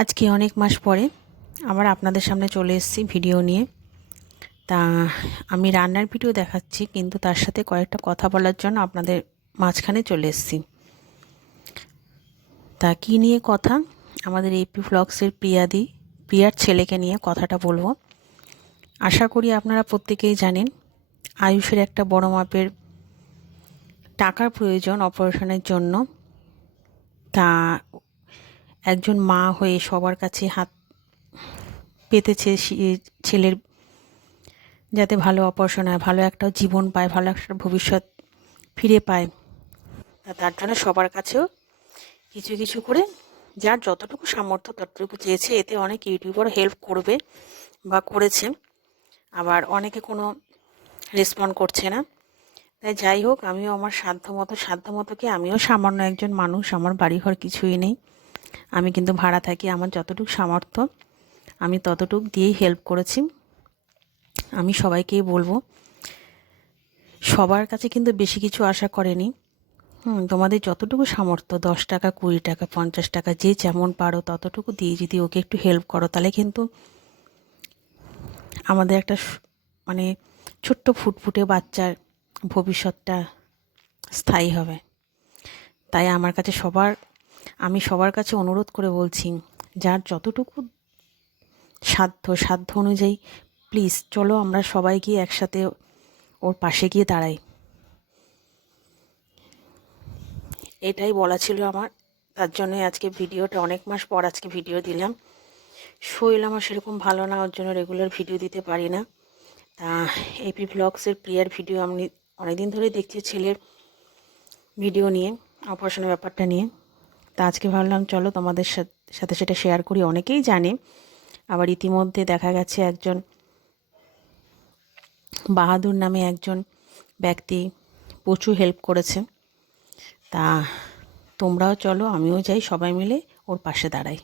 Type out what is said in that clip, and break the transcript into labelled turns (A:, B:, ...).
A: আজকে অনেক মাস পরে আবার আপনাদের সামনে চলে এসেছি ভিডিও নিয়ে। তা আমি রান্নার ভিডিও দেখাচ্ছি, কিন্তু তার সাথে কয়েকটা কথা বলার জন্য আপনাদের মাঝখানে চলে এসেছি। তা কী নিয়ে কথা? আমাদের এপি ফ্লক্সের প্রিয়াদি প্রিয়ার ছেলেকে নিয়ে কথাটা বলব। আশা করি আপনারা প্রত্যেকেই জানেন, আয়ুষের একটা বড় মাপের টাকার প্রয়োজন অপারেশনের জন্য। তা একজন মা হয়ে সবার কাছে হাত পেতেছে ছেলের যাতে ভালো অপারেশন হয়, ভালো একটা জীবন পায়, ভালো একটা ভবিষ্যৎ ফিরে পায়। তার জন্য সবার কাছেও কিছু কিছু করে যার যতটুকু সামর্থ্য ততটুকু চেয়েছে। এতে অনেক ইউটিউবার হেল্প করবে বা করেছে। আবার অনেকে কোনো রেসপন্ড করছে না। তাই যাই হোক, আমিও আমার সাধ্য মতো সাধ্য আমিও সামান্য একজন মানুষ, আমার বাড়িঘর কিছুই নেই। আমি কিন্তু ভাড়া থাকি, আমার যতটুকু সামর্থ্য, আমি ততটুক দিয়েই হেল্প করেছি। আমি সবাইকেই বলব, সবার কাছে কিন্তু বেশি কিছু আশা করেনি। হুম, তোমাদের যতটুকু সামর্থ্য, দশ টাকা, কুড়ি টাকা, পঞ্চাশ টাকা, যে যেমন পারো ততটুকু দিয়ে যদি ওকে একটু হেল্প করো, তাহলে কিন্তু আমাদের একটা মানে ছোট্ট ফুটফুটে বাচ্চার ভবিষ্যৎটা স্থায়ী হবে। তাই আমার কাছে সবার আমি সবার কাছে অনুরোধ করে বলছি, যার যতটুকু সাধ্য সাধ্য অনুযায়ী প্লিজ চলো আমরা সবাই গিয়ে একসাথে ওর পাশে গিয়ে দাঁড়াই। এটাই বলা ছিল আমার। তার জন্যই আজকে ভিডিওটা, অনেক মাস পর আজকে ভিডিও দিলাম। শরীর আমার সেরকম ভালো না, ওর জন্য রেগুলার ভিডিও দিতে পারি না। তা এপি ব্লগসের প্রিয়ার ভিডিও আমি অনেকদিন ধরেই দেখছি ছেলের ভিডিও নিয়ে অপারেশনের ব্যাপারটা নিয়ে। তা আজকে ভাবলাম, চলো তোমাদের সাথে সেটা শেয়ার করি। অনেকেই জানে, আবার ইতিমধ্যে দেখা গেছে একজন বাহাদুর নামে একজন ব্যক্তি প্রচুর হেল্প করেছে। তা তোমরাও চলো, আমিও যাই, সবাই মিলে ওর পাশে দাঁড়াই।